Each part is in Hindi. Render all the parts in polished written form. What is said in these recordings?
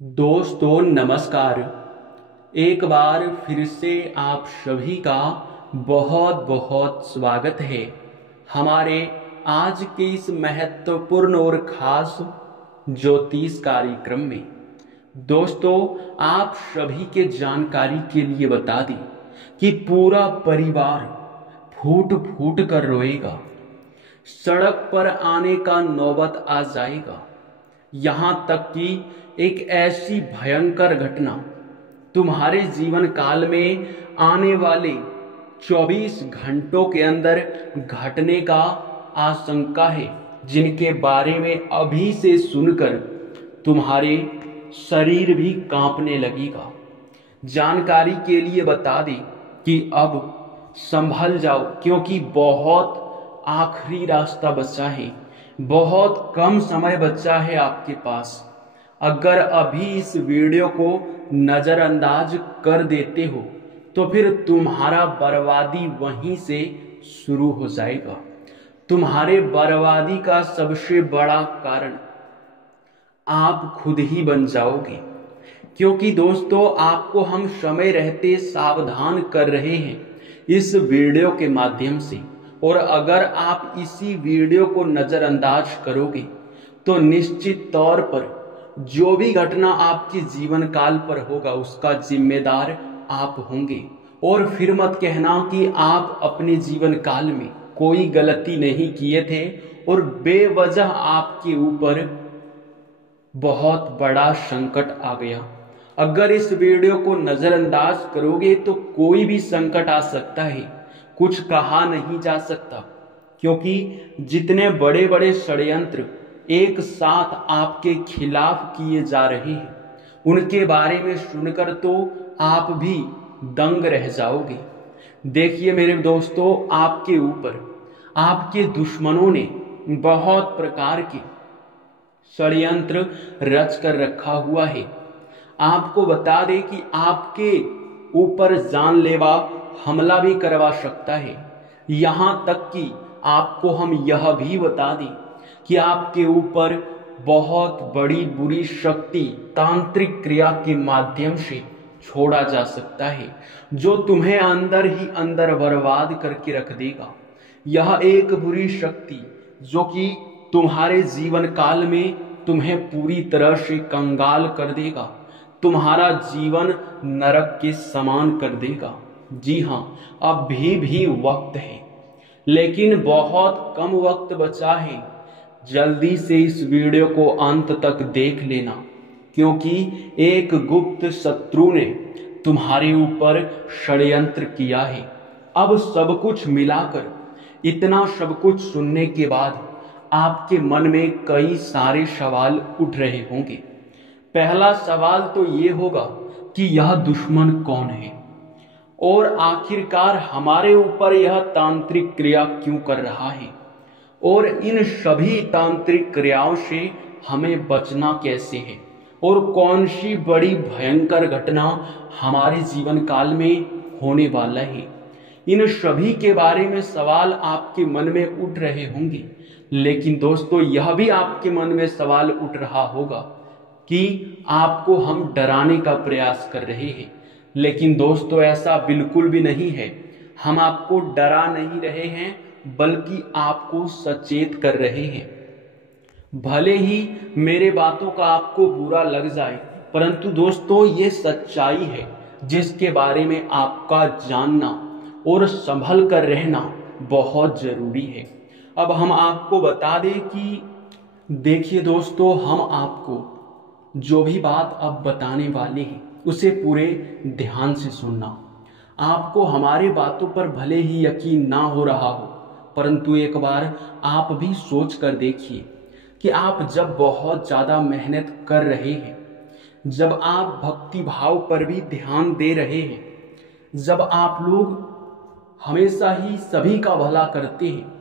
दोस्तों नमस्कार। एक बार फिर से आप सभी का बहुत बहुत स्वागत है हमारे आज के इस महत्वपूर्ण और खास ज्योतिष कार्यक्रम में। दोस्तों आप सभी के जानकारी के लिए बता दें कि पूरा परिवार फूट फूट कर रोएगा, सड़क पर आने का नौबत आ जाएगा। यहां तक कि एक ऐसी भयंकर घटना तुम्हारे जीवन काल में आने वाले 24 घंटों के अंदर घटने का आशंका है, जिनके बारे में अभी से सुनकर तुम्हारे शरीर भी कांपने लगेगा। जानकारी के लिए बता दें कि अब संभल जाओ, क्योंकि बहुत आखिरी रास्ता बचा है, बहुत कम समय बचा है आपके पास। अगर अभी इस वीडियो को नजरअंदाज कर देते हो तो फिर तुम्हारा बर्बादी वहीं से शुरू हो जाएगा। तुम्हारे बर्बादी का सबसे बड़ा कारण आप खुद ही बन जाओगे, क्योंकि दोस्तों आपको हम समय रहते सावधान कर रहे हैं इस वीडियो के माध्यम से। और अगर आप इसी वीडियो को नजरअंदाज करोगे तो निश्चित तौर पर जो भी घटना आपके जीवन काल पर होगा उसका जिम्मेदार आप होंगे। और फिर मत कहना कि आप अपने जीवन काल में कोई गलती नहीं किए थे और बेवजह आपके ऊपर बहुत बड़ा संकट आ गया। अगर इस वीडियो को नजरअंदाज करोगे तो कोई भी संकट आ सकता है, कुछ कहा नहीं जा सकता, क्योंकि जितने बड़े बड़े षड्यंत्र एक साथ आपके खिलाफ किए जा रहे हैं उनके बारे में सुनकर तो आप भी दंग रह जाओगे। देखिए मेरे दोस्तों, आपके ऊपर आपके दुश्मनों ने बहुत प्रकार के षड्यंत्र रच कर रखा हुआ है। आपको बता दें कि आपके ऊपर जानलेवा हमला भी करवा सकता है। यहां तक कि आपको हम यह भी बता दें कि आपके ऊपर बहुत बड़ी बुरी शक्ति तांत्रिक क्रिया के माध्यम से छोड़ा जा सकता है, जो तुम्हें अंदर ही अंदर बर्बाद करके रख देगा। यह एक बुरी शक्ति जो कि तुम्हारे जीवन काल में तुम्हें पूरी तरह से कंगाल कर देगा, तुम्हारा जीवन नरक के समान कर देगा। जी हाँ, अभी भी वक्त है, लेकिन बहुत कम वक्त बचा है। जल्दी से इस वीडियो को अंत तक देख लेना, क्योंकि एक गुप्त शत्रु ने तुम्हारे ऊपर षड्यंत्र किया है। अब सब कुछ मिलाकर, इतना सब कुछ सुनने के बाद आपके मन में कई सारे सवाल उठ रहे होंगे। पहला सवाल तो ये होगा कि यह दुश्मन कौन है और आखिरकार हमारे ऊपर यह तांत्रिक क्रिया क्यों कर रहा है, और इन सभी तांत्रिक क्रियाओं से हमें बचना कैसे है, और कौन सी बड़ी भयंकर घटना हमारे जीवन काल में होने वाला है। इन सभी के बारे में सवाल आपके मन में उठ रहे होंगे। लेकिन दोस्तों यह भी आपके मन में सवाल उठ रहा होगा कि आपको हम डराने का प्रयास कर रहे हैं। लेकिन दोस्तों ऐसा बिल्कुल भी नहीं है। हम आपको डरा नहीं रहे हैं, बल्कि आपको सचेत कर रहे हैं। भले ही मेरे बातों का आपको बुरा लग जाए, परंतु दोस्तों ये सच्चाई है जिसके बारे में आपका जानना और संभल कर रहना बहुत जरूरी है। अब हम आपको बता दें कि देखिए दोस्तों, हम आपको जो भी बात अब बताने वाले हैं उसे पूरे ध्यान से सुनना। आपको हमारे बातों पर भले ही यकीन ना हो रहा हो, परंतु एक बार आप भी सोच कर देखिए कि आप जब बहुत ज़्यादा मेहनत कर रहे हैं, जब आप भक्ति भाव पर भी ध्यान दे रहे हैं, जब आप लोग हमेशा ही सभी का भला करते हैं,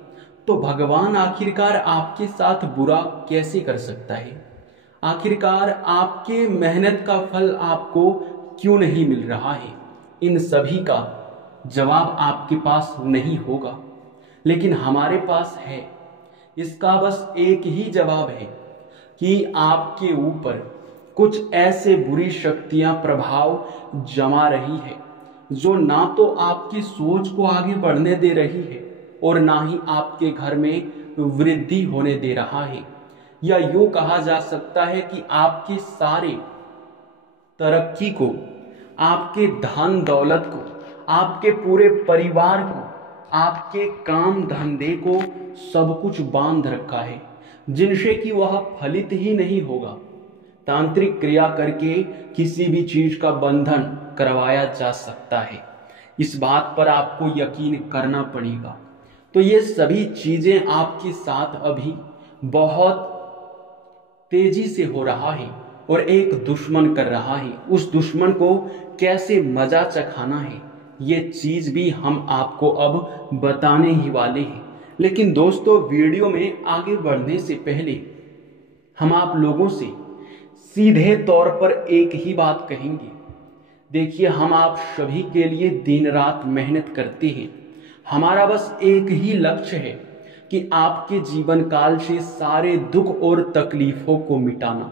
तो भगवान आखिरकार आपके साथ बुरा कैसे कर सकता है? आखिरकार आपके मेहनत का फल आपको क्यों नहीं मिल रहा है? इन सभी का जवाब आपके पास नहीं होगा, लेकिन हमारे पास है। इसका बस एक ही जवाब है कि आपके ऊपर कुछ ऐसे बुरी शक्तियां प्रभाव जमा रही है जो ना तो आपकी सोच को आगे बढ़ने दे रही है और ना ही आपके घर में वृद्धि होने दे रहा है। या यूं कहा जा सकता है कि आपके सारे तरक्की को, आपके धन दौलत को, आपके पूरे परिवार को, आपके काम धंधे को सब कुछ बांध रखा है, जिनसे कि वह फलित ही नहीं होगा। तांत्रिक क्रिया करके किसी भी चीज का बंधन करवाया जा सकता है, इस बात पर आपको यकीन करना पड़ेगा। तो ये सभी चीजें आपके साथ अभी बहुत तेजी से हो रहा है और एक दुश्मन कर रहा है। उस दुश्मन को कैसे मजा चखाना है ये चीज भी हम आपको अब बताने ही वाले हैं। लेकिन दोस्तों, वीडियो में आगे बढ़ने से पहले हम आप लोगों से सीधे तौर पर एक ही बात कहेंगे। देखिए, हम आप सभी के लिए दिन रात मेहनत करते हैं। हमारा बस एक ही लक्ष्य है कि आपके जीवन काल से सारे दुख और तकलीफों को मिटाना।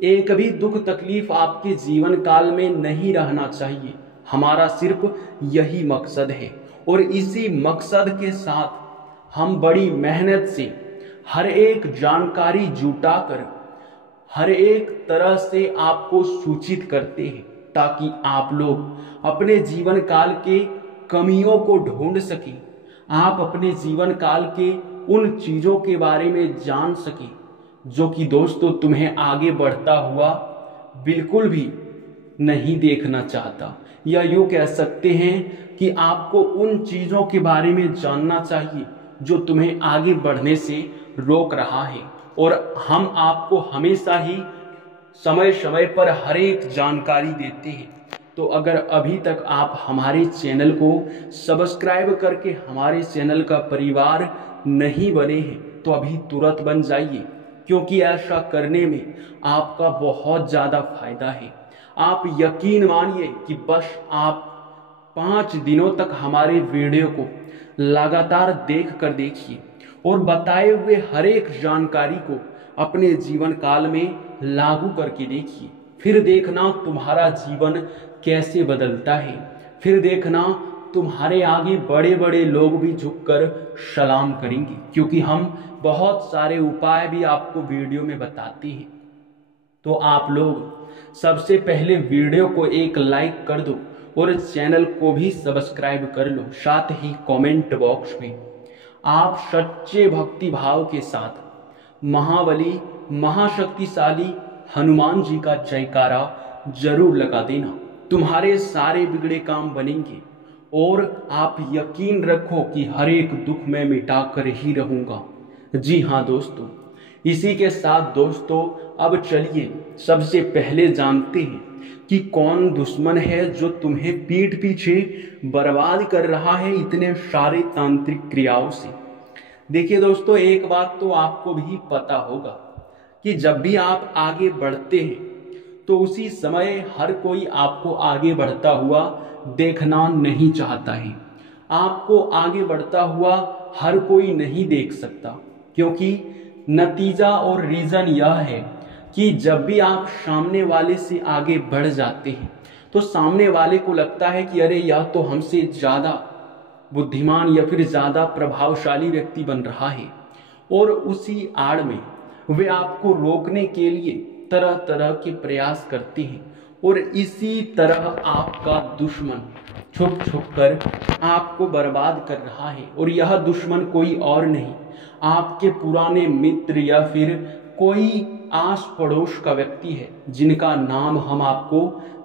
एक भी दुख तकलीफ आपके जीवन काल में नहीं रहना चाहिए। हमारा सिर्फ यही मकसद है और इसी मकसद के साथ हम बड़ी मेहनत से हर एक जानकारी जुटाकर हर एक तरह से आपको सूचित करते हैं, ताकि आप लोग अपने जीवन काल के कमियों को ढूंढ सकें, आप अपने जीवन काल के उन चीजों के बारे में जान सकें जो कि दोस्तों तुम्हें आगे बढ़ता हुआ बिल्कुल भी नहीं देखना चाहता। या यूं कह सकते हैं कि आपको उन चीजों के बारे में जानना चाहिए जो तुम्हें आगे बढ़ने से रोक रहा है। और हम आपको हमेशा ही समय समय पर हर एक जानकारी देते हैं। तो अगर अभी तक आप हमारे चैनल को सब्सक्राइब करके हमारे चैनल का परिवार नहीं बने हैं तो अभी तुरंत बन जाइए, क्योंकि ऐसा करने में आपका बहुत ज़्यादा फायदा है। आप यकीन मानिए कि बस आप 5 दिनों तक हमारे वीडियो को लगातार देख कर देखिए और बताए हुए हर एक जानकारी को अपने जीवन काल में लागू करके देखिए। फिर देखना तुम्हारा जीवन कैसे बदलता है। फिर देखना तुम्हारे आगे बड़े बड़े लोग भी झुककर सलाम करेंगे, क्योंकि हम बहुत सारे उपाय भी आपको वीडियो में बताते हैं। तो आप लोग सबसे पहले वीडियो को एक लाइक कर दो और चैनल को भी सब्सक्राइब कर लो। साथ ही कमेंट बॉक्स में आप सच्चे भक्ति भाव के साथ महाबली महाशक्तिशाली हनुमान जी का जयकारा जरूर लगा देना। तुम्हारे सारे बिगड़े काम बनेंगे और आप यकीन रखो कि हर एक दुख मैं मिटा कर ही रहूंगा। जी हाँ दोस्तों, इसी के साथ दोस्तों अब चलिए सबसे पहले जानते हैं कि कौन दुश्मन है जो तुम्हें पीठ पीछे बर्बाद कर रहा है इतने सारे तांत्रिक क्रियाओं से। देखिए दोस्तों, एक बात तो आपको भी पता होगा कि जब भी आप आगे बढ़ते हैं तो उसी समय हर कोई आपको आगे बढ़ता हुआ देखना नहीं चाहता है। आपको आगे बढ़ता हुआ हर कोई नहीं देख सकता, क्योंकि नतीजा और रीजन यह है कि जब भी आप सामने वाले से आगे बढ़ जाते हैं तो सामने वाले को लगता है कि अरे यह तो हमसे ज्यादा बुद्धिमान या फिर ज्यादा प्रभावशाली व्यक्ति बन रहा है, और उसी आड़ में वे आपको रोकने के लिए तरह तरह के प्रयास करते हैं। और इसी तरह आपका दुश्मन छुप छुप कर आपको बर्बाद कर रहा है। और यह दुश्मन कोई और नहीं, आपके पुराने मित्र या फिर कोई आस पड़ोस का व्यक्ति है, जिनका नाम हम आपको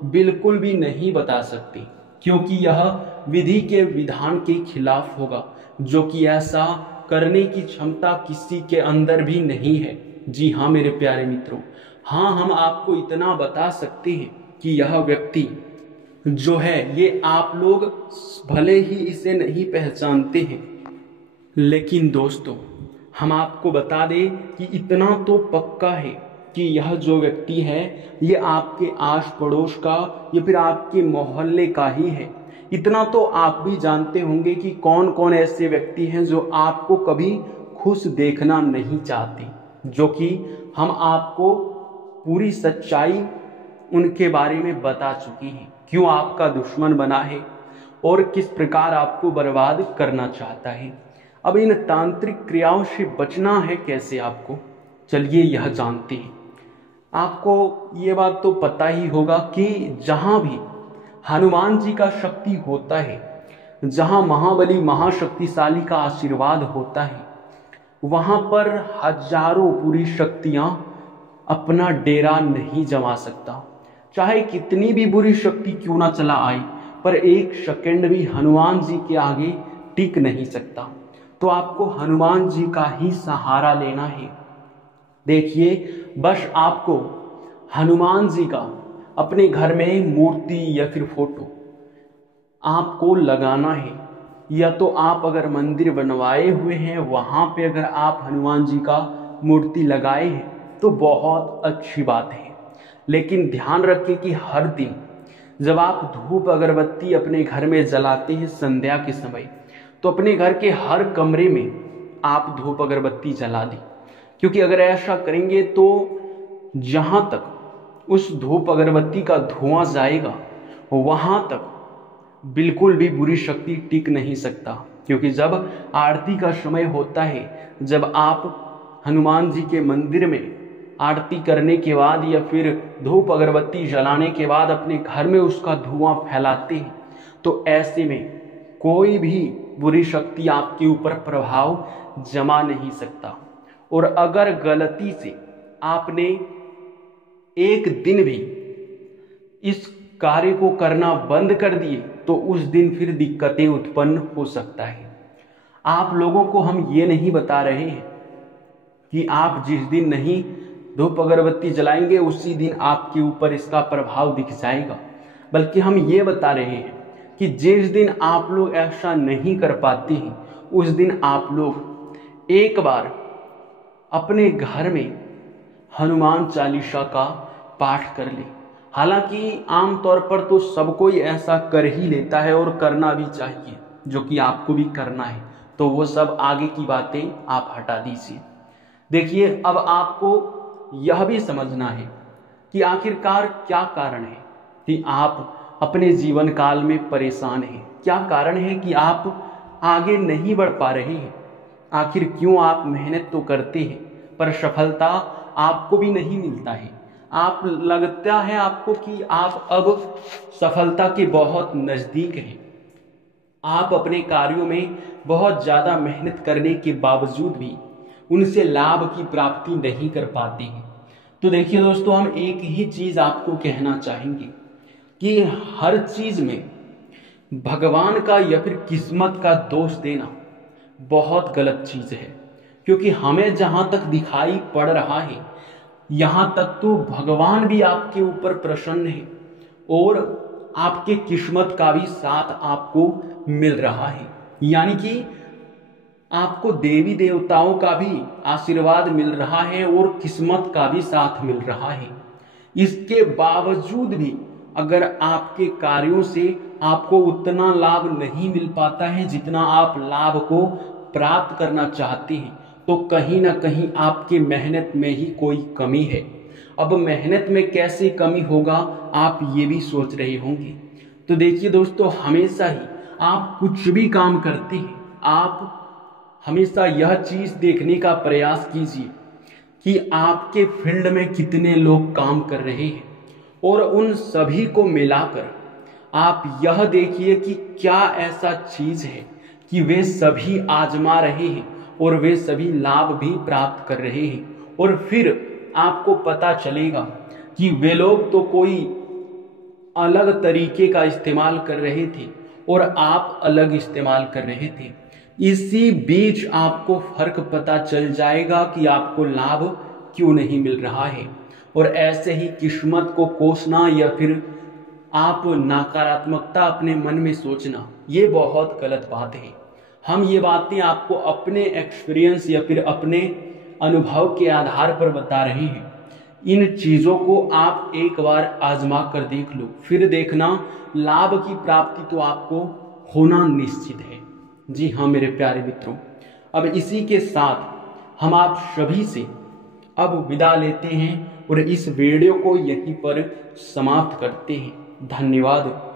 बिल्कुल भी नहीं बता सकते, क्योंकि यह विधि के विधान के खिलाफ होगा, जो कि ऐसा करने की क्षमता किसी के अंदर भी नहीं है। जी हाँ मेरे प्यारे मित्रों, हाँ हम आपको इतना बता सकते हैं कि यह व्यक्ति जो है ये आप लोग भले ही इसे नहीं पहचानते हैं, लेकिन दोस्तों हम आपको बता दें कि इतना तो पक्का है कि यह जो व्यक्ति है ये आपके आस पड़ोस का या फिर आपके मोहल्ले का ही है। इतना तो आप भी जानते होंगे कि कौन कौन ऐसे व्यक्ति हैं जो आपको कभी खुश देखना नहीं चाहते, जो कि हम आपको पूरी सच्चाई उनके बारे में बता चुकी है, क्यों आपका दुश्मन बना है और किस प्रकार आपको बर्बाद करना चाहता है। अब इन तांत्रिक क्रियाओं से बचना है कैसे आपको, चलिए यह जानते हैं। आपको ये बात तो पता ही होगा कि जहां भी हनुमान जी का शक्ति होता है, जहां महाबली महाशक्तिशाली का आशीर्वाद होता है, वहां पर हजारों पूरी शक्तियां अपना डेरा नहीं जमा सकता। चाहे कितनी भी बुरी शक्ति क्यों ना चला आए, पर एक सेकंड भी हनुमान जी के आगे टिक नहीं सकता। तो आपको हनुमान जी का ही सहारा लेना है। देखिए, बस आपको हनुमान जी का अपने घर में मूर्ति या फिर फोटो आपको लगाना है, या तो आप अगर मंदिर बनवाए हुए हैं वहां पे अगर आप हनुमान जी का मूर्ति लगाए हैं तो बहुत अच्छी बात है। लेकिन ध्यान रखें कि हर दिन जब आप धूप अगरबत्ती अपने घर में जलाते हैं संध्या के समय, तो अपने घर के हर कमरे में आप धूप अगरबत्ती जला दें, क्योंकि अगर ऐसा करेंगे तो जहां तक उस धूप अगरबत्ती का धुआं जाएगा वहां तक बिल्कुल भी बुरी शक्ति टिक नहीं सकता। क्योंकि जब आरती का समय होता है, जब आप हनुमान जी के मंदिर में आरती करने के बाद या फिर धूप अगरबत्ती जलाने के बाद अपने घर में उसका धुआं फैलाते हैं, तो ऐसे में कोई भी बुरी शक्ति आपके ऊपर प्रभाव जमा नहीं सकता। और अगर गलती से आपने एक दिन भी इस कार्य को करना बंद कर दिए तो उस दिन फिर दिक्कतें उत्पन्न हो सकता है। आप लोगों को हम ये नहीं बता रहे हैं कि आप जिस दिन नहीं धूप अगरबत्ती जलाएंगे उसी दिन आपके ऊपर इसका प्रभाव दिख जाएगा, बल्कि हम ये बता रहे हैं कि जिस दिन आप लोग ऐसा नहीं कर पाते हैं उस दिन आप लोग एक बार अपने घर में हनुमान चालीसा का पाठ कर लें। हालांकि आमतौर पर तो सब कोई ऐसा कर ही लेता है और करना भी चाहिए, जो कि आपको भी करना है, तो वो सब आगे की बातें आप हटा दीजिए। देखिए, अब आपको यह भी समझना है कि आखिरकार क्या कारण है कि आप अपने जीवन काल में परेशान हैं। क्या कारण है कि आप आगे नहीं बढ़ पा रहे हैं। आखिर क्यों आप मेहनत तो करते हैं पर सफलता आपको भी नहीं मिलता है। आप लगता है आपको कि आप अब सफलता के बहुत नजदीक हैं। आप अपने कार्यों में बहुत ज्यादा मेहनत करने के बावजूद भी उनसे लाभ की प्राप्ति नहीं कर पाते हैं। तो देखिए दोस्तों, हम एक ही चीज आपको कहना चाहेंगे कि हर चीज में भगवान का या फिर किस्मत का दोष देना बहुत गलत चीज है। क्योंकि हमें जहां तक दिखाई पड़ रहा है, यहां तक तो भगवान भी आपके ऊपर प्रसन्न है और आपके किस्मत का भी साथ आपको मिल रहा है। यानी कि आपको देवी देवताओं का भी आशीर्वाद मिल रहा है और किस्मत का भी साथ मिल रहा है। इसके बावजूद भी अगर आपके कार्यों से आपको उतना लाभ नहीं मिल पाता है जितना आप लाभ को प्राप्त करना चाहते हैं, तो कहीं ना कहीं आपके मेहनत में ही कोई कमी है। अब मेहनत में कैसे कमी होगा आप ये भी सोच रहे होंगे। तो देखिए दोस्तों, हमेशा ही आप कुछ भी काम करते हैं, आप हमेशा यह चीज देखने का प्रयास कीजिए कि आपके फील्ड में कितने लोग काम कर रहे हैं और उन सभी को मिलाकर आप यह देखिए कि क्या ऐसा चीज है कि वे सभी आजमा रहे हैं और वे सभी लाभ भी प्राप्त कर रहे हैं। और फिर आपको पता चलेगा कि वे लोग तो कोई अलग तरीके का इस्तेमाल कर रहे थे और आप अलग इस्तेमाल कर रहे थे। इसी बीच आपको फर्क पता चल जाएगा कि आपको लाभ क्यों नहीं मिल रहा है। और ऐसे ही किस्मत को कोसना या फिर आप नकारात्मकता अपने मन में सोचना, ये बहुत गलत बात है। हम ये बातें आपको अपने एक्सपीरियंस या फिर अपने अनुभव के आधार पर बता रहे हैं। इन चीजों को आप एक बार आजमा कर देख लो, फिर देखना लाभ की प्राप्ति तो आपको होना निश्चित है। जी हाँ मेरे प्यारे मित्रों, अब इसी के साथ हम आप सभी से अब विदा लेते हैं। और इस वीडियो को यहीं पर समाप्त करते हैं। धन्यवाद।